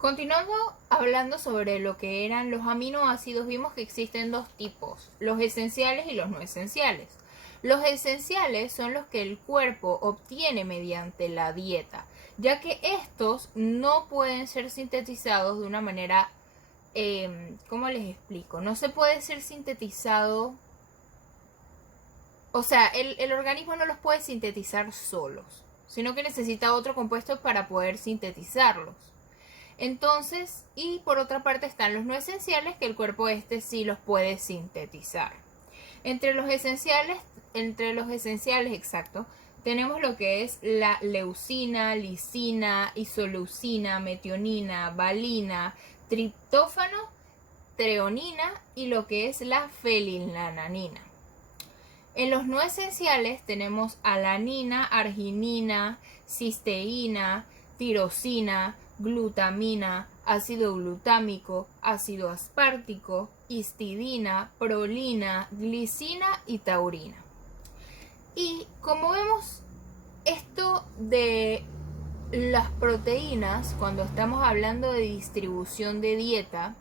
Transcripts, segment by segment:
Continuando hablando sobre lo que eran los aminoácidos, vimos que existen dos tipos, los esenciales y los no esenciales. Los esenciales son los que el cuerpo obtiene mediante la dieta, ya que estos no pueden ser sintetizados de una manera, ¿cómo les explico? No se puede ser sintetizado, o sea, el organismo no los puede sintetizar solos, sino que necesita otro compuesto para poder sintetizarlos. Entonces, y por otra parte están los no esenciales, que el cuerpo sí los puede sintetizar. Entre los esenciales, exacto, tenemos lo que es la leucina, lisina, isoleucina, metionina, valina, triptófano, treonina y lo que es la fenilalanina. En los no esenciales tenemos alanina, arginina, cisteína, tirosina, glutamina, ácido glutámico, ácido aspartico, histidina, prolina, glicina y taurina. Y como vemos, esto de las proteínas, cuando estamos hablando de distribución de dieta,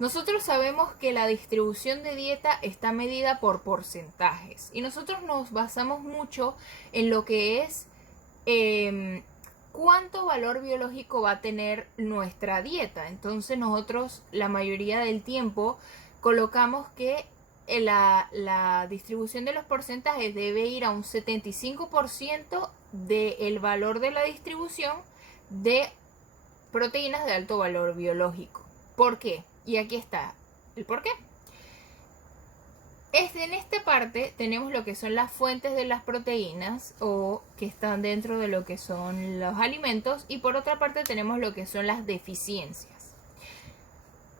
nosotros sabemos que la distribución de dieta está medida por porcentajes y nosotros nos basamos mucho en lo que es cuánto valor biológico va a tener nuestra dieta. Entonces nosotros la mayoría del tiempo colocamos que la distribución de los porcentajes debe ir a un 75% del valor de la distribución de proteínas de alto valor biológico. ¿Por qué? Y aquí está el por qué. En esta parte tenemos lo que son las fuentes de las proteínas o que están dentro de lo que son los alimentos, y por otra parte tenemos lo que son las deficiencias.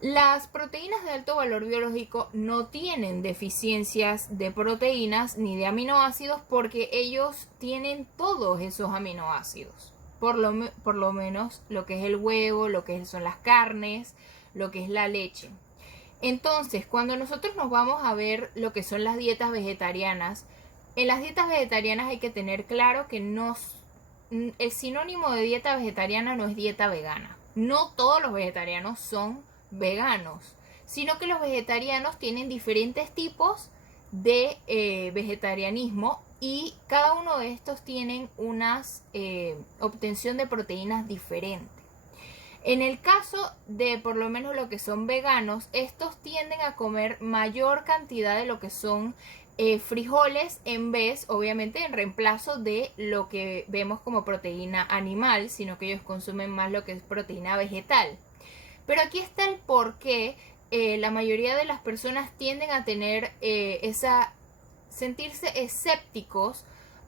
Las proteínas de alto valor biológico no tienen deficiencias de proteínas ni de aminoácidos porque ellos tienen todos esos aminoácidos. Por lo menos lo que es el huevo, lo que son las carnes, lo que es la leche. Entonces, cuando nosotros nos vamos a ver lo que son las dietas vegetarianas, en las dietas vegetarianas hay que tener claro que el sinónimo de dieta vegetariana no es dieta vegana. No todos los vegetarianos son veganos, sino que los vegetarianos tienen diferentes tipos de vegetarianismo y cada uno de estos tienen unas obtención de proteínas diferentes. En el caso de por lo menos lo que son veganos, estos tienden a comer mayor cantidad de lo que son frijoles en vez, obviamente, en reemplazo de lo que vemos como proteína animal, sino que ellos consumen más lo que es proteína vegetal. Pero aquí está el por qué la mayoría de las personas tienden a tener sentirse escépticos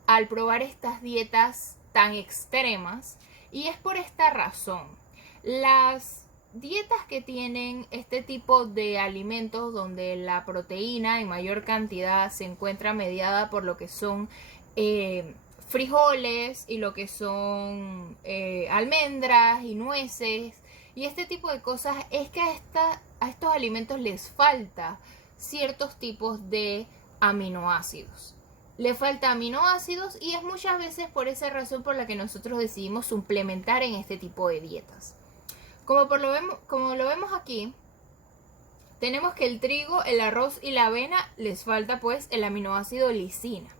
al probar estas dietas tan extremas, y es por esta razón. Las dietas que tienen este tipo de alimentos donde la proteína en mayor cantidad se encuentra mediada por lo que son frijoles y lo que son almendras y nueces y este tipo de cosas, es que a estos alimentos les falta ciertos tipos de aminoácidos. Le falta aminoácidos y es muchas veces por esa razón por la que nosotros decidimos suplementar en este tipo de dietas. Como lo vemos aquí, tenemos que el trigo, el arroz y la avena les falta pues el aminoácido lisina.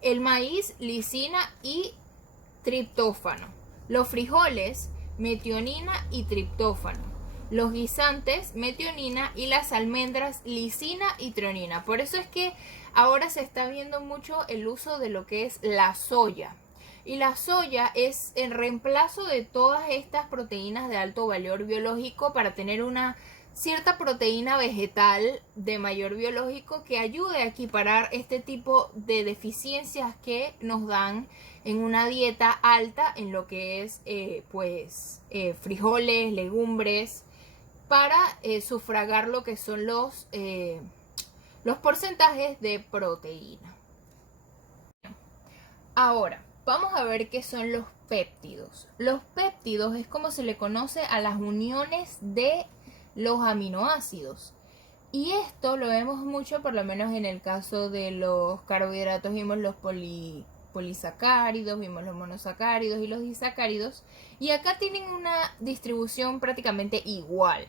El maíz, lisina y triptófano. Los frijoles, metionina y triptófano. Los guisantes, metionina, y las almendras, lisina y treonina. Por eso es que ahora se está viendo mucho el uso de lo que es la soya. Y la soya es el reemplazo de todas estas proteínas de alto valor biológico para tener una cierta proteína vegetal de mayor biológico que ayude a equiparar este tipo de deficiencias que nos dan en una dieta alta en lo que es frijoles, legumbres, para sufragar lo que son los porcentajes de proteína. Ahora, vamos a ver qué son los péptidos. Los péptidos es como se le conoce a las uniones de los aminoácidos. Y esto lo vemos mucho, por lo menos en el caso de los carbohidratos, vimos los polisacáridos, vimos los monosacáridos y los disacáridos, y acá tienen una distribución prácticamente igual.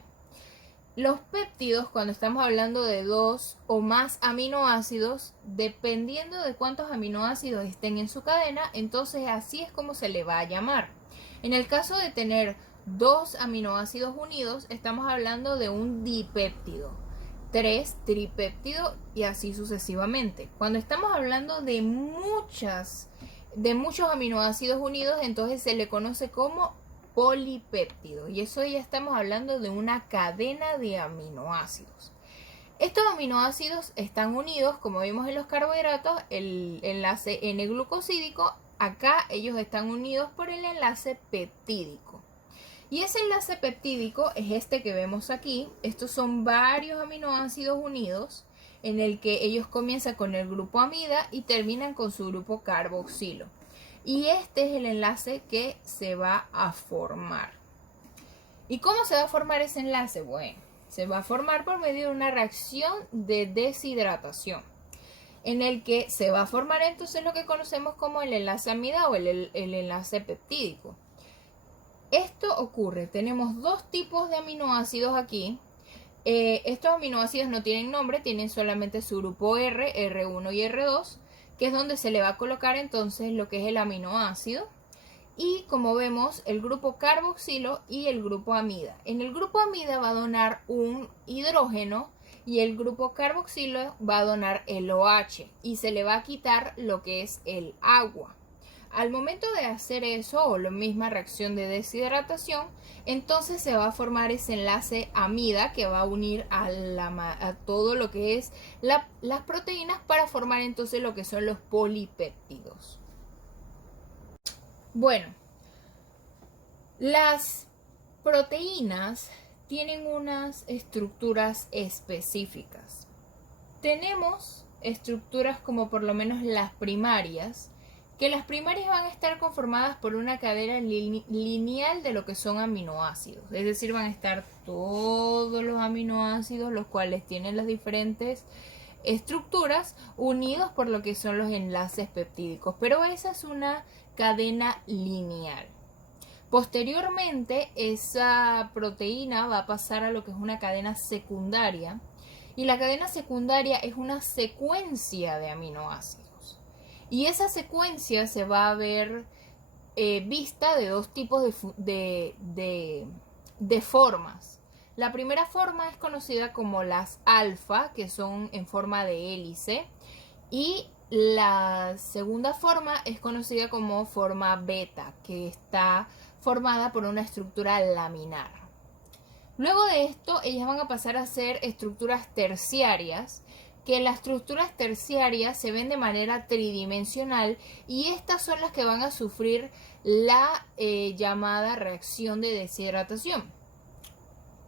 Los péptidos, cuando estamos hablando de 2 o más aminoácidos, dependiendo de cuántos aminoácidos estén en su cadena, entonces así es como se le va a llamar. En el caso de tener 2 aminoácidos unidos, estamos hablando de un dipéptido, 3 tripéptido y así sucesivamente. Cuando estamos hablando de muchos aminoácidos unidos, entonces se le conoce como polipéptido, y eso ya estamos hablando de una cadena de aminoácidos. Estos aminoácidos están unidos, como vimos en los carbohidratos, el enlace N-glucosídico. Acá ellos están unidos por el enlace peptídico. Y ese enlace peptídico es este que vemos aquí. Estos son varios aminoácidos unidos en el que ellos comienzan con el grupo amida y terminan con su grupo carboxilo. Y este es el enlace que se va a formar. ¿Y cómo se va a formar ese enlace? Bueno, se va a formar por medio de una reacción de deshidratación, en el que se va a formar entonces lo que conocemos como el enlace amida o el enlace peptídico. Esto ocurre, tenemos 2 tipos de aminoácidos aquí. Estos aminoácidos no tienen nombre, tienen solamente su grupo R, R1 y R2, que es donde se le va a colocar entonces lo que es el aminoácido. Y como vemos, el grupo carboxilo y el grupo amida. En el grupo amida va a donar un hidrógeno y el grupo carboxilo va a donar el OH y se le va a quitar lo que es el agua. Al momento de hacer eso, o la misma reacción de deshidratación, entonces se va a formar ese enlace amida que va a unir a todo lo que es las proteínas para formar entonces lo que son los polipéptidos. Bueno, las proteínas tienen unas estructuras específicas. Tenemos estructuras como por lo menos las primarias, que las primarias van a estar conformadas por una cadena lineal de lo que son aminoácidos, es decir, van a estar todos los aminoácidos, los cuales tienen las diferentes estructuras, unidos por lo que son los enlaces peptídicos, pero esa es una cadena lineal. Posteriormente, esa proteína va a pasar a lo que es una cadena secundaria, y la cadena secundaria es una secuencia de aminoácidos. Y esa secuencia se va a ver vista de 2 tipos de formas. La primera forma es conocida como las alfa, que son en forma de hélice, y la segunda forma es conocida como forma beta, que está formada por una estructura laminar. Luego de esto, ellas van a pasar a ser estructuras terciarias, que las estructuras terciarias se ven de manera tridimensional, y estas son las que van a sufrir la llamada reacción de deshidratación.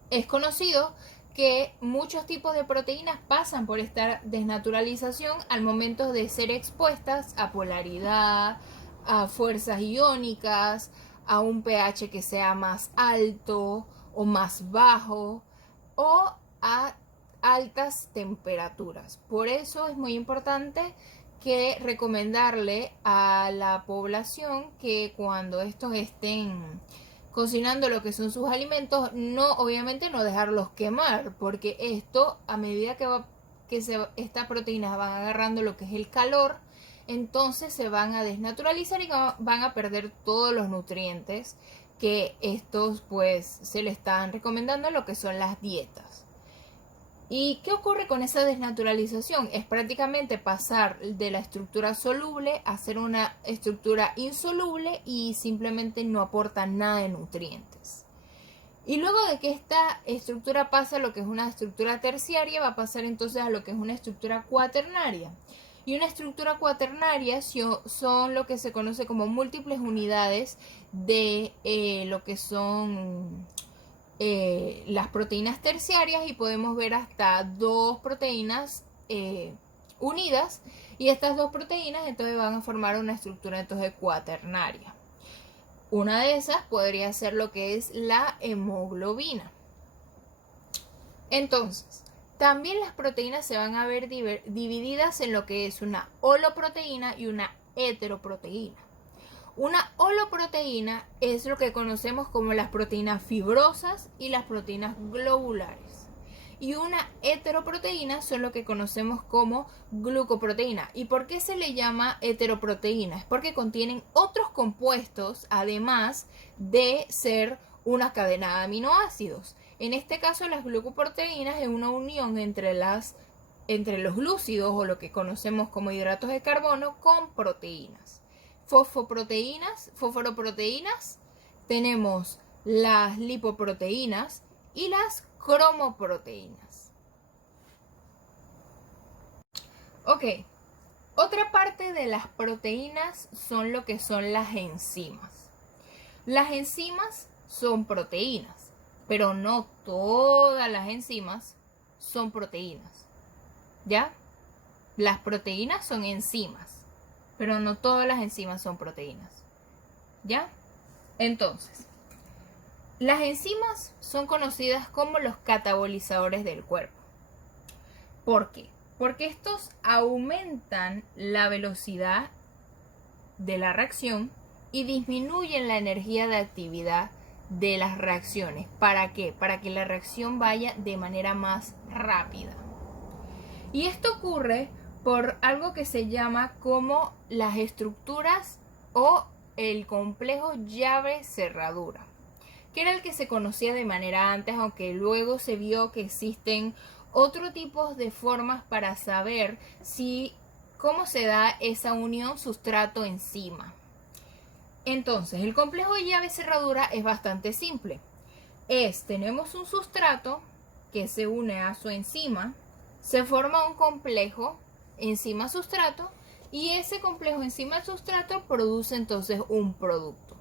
Es conocido que muchos tipos de proteínas pasan por esta desnaturalización al momento de ser expuestas a polaridad, a fuerzas iónicas, a un pH que sea más alto o más bajo, o a altas temperaturas. Por eso es muy importante que recomendarle a la población que cuando estos estén cocinando lo que son sus alimentos, obviamente no dejarlos quemar, porque esto, a medida estas proteínas van agarrando lo que es el calor, entonces se van a desnaturalizar y van a perder todos los nutrientes que estos pues se le están recomendando en lo que son las dietas. ¿Y qué ocurre con esa desnaturalización? Es prácticamente pasar de la estructura soluble a ser una estructura insoluble y simplemente no aporta nada de nutrientes. Y luego de que esta estructura pasa a lo que es una estructura terciaria, va a pasar entonces a lo que es una estructura cuaternaria. Y una estructura cuaternaria son lo que se conoce como múltiples unidades de lo que son las proteínas terciarias, y podemos ver hasta 2 proteínas unidas, y estas 2 proteínas entonces van a formar una estructura entonces cuaternaria. Una de esas podría ser lo que es la hemoglobina. Entonces, también las proteínas se van a ver divididas en lo que es una holoproteína y una heteroproteína. Una holoproteína es lo que conocemos como las proteínas fibrosas y las proteínas globulares. Y una heteroproteína son lo que conocemos como glucoproteína. ¿Y por qué se le llama heteroproteína? Es porque contienen otros compuestos además de ser una cadena de aminoácidos. En este caso, las glucoproteínas es una unión entre los glúcidos o lo que conocemos como hidratos de carbono con proteínas. Fosforoproteínas, tenemos las lipoproteínas y las cromoproteínas. Ok, otra parte de las proteínas son lo que son las enzimas. Las enzimas son proteínas, pero no todas las enzimas son proteínas. ¿Ya? Las proteínas son enzimas, pero no todas las enzimas son proteínas. ¿Ya? Entonces, las enzimas son conocidas como los catabolizadores del cuerpo. ¿Por qué? Porque estos aumentan la velocidad de la reacción y disminuyen la energía de actividad de las reacciones. ¿Para qué? Para que la reacción vaya de manera más rápida. Y esto ocurre por algo que se llama como las estructuras o el complejo llave-cerradura, que era el que se conocía de manera antes, aunque luego se vio que existen otros tipos de formas para saber cómo se da esa unión sustrato-enzima. Entonces, el complejo llave-cerradura es bastante simple. Tenemos un sustrato que se une a su enzima, se forma un complejo enzima-sustrato y ese complejo enzima-sustrato produce entonces un producto.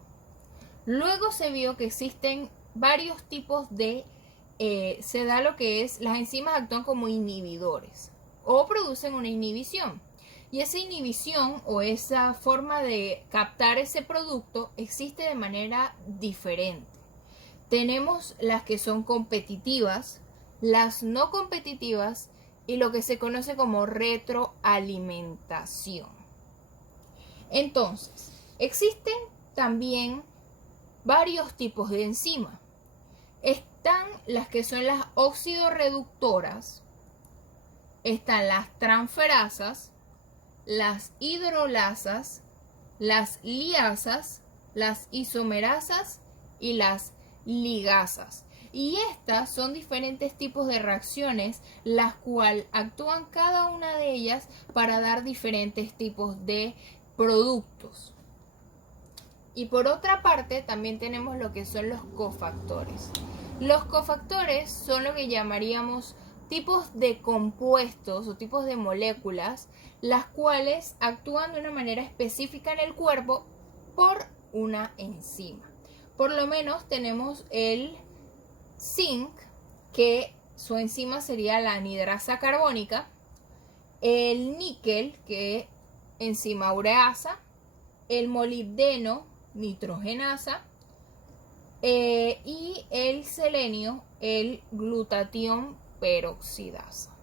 Luego se vio que existen varios tipos se da lo que es, las enzimas actúan como inhibidores o producen una inhibición. Y esa inhibición o esa forma de captar ese producto existe de manera diferente. Tenemos las que son competitivas, las no competitivas y lo que se conoce como retroalimentación. Entonces, existen también varios tipos de enzimas. Están las que son las oxidorreductoras, están las transferasas, las hidrolasas, las liasas, las isomerasas y las ligasas. Y estas son diferentes tipos de reacciones, las cuales actúan cada una de ellas para dar diferentes tipos de productos. Y por otra parte también tenemos lo que son los cofactores. Los cofactores son lo que llamaríamos tipos de compuestos o tipos de moléculas, las cuales actúan de una manera específica en el cuerpo por una enzima. Por lo menos tenemos el zinc, que su enzima sería la anhidrasa carbónica, el níquel, que enzima ureasa, el molibdeno, nitrogenasa, y el selenio, el glutatión peroxidasa.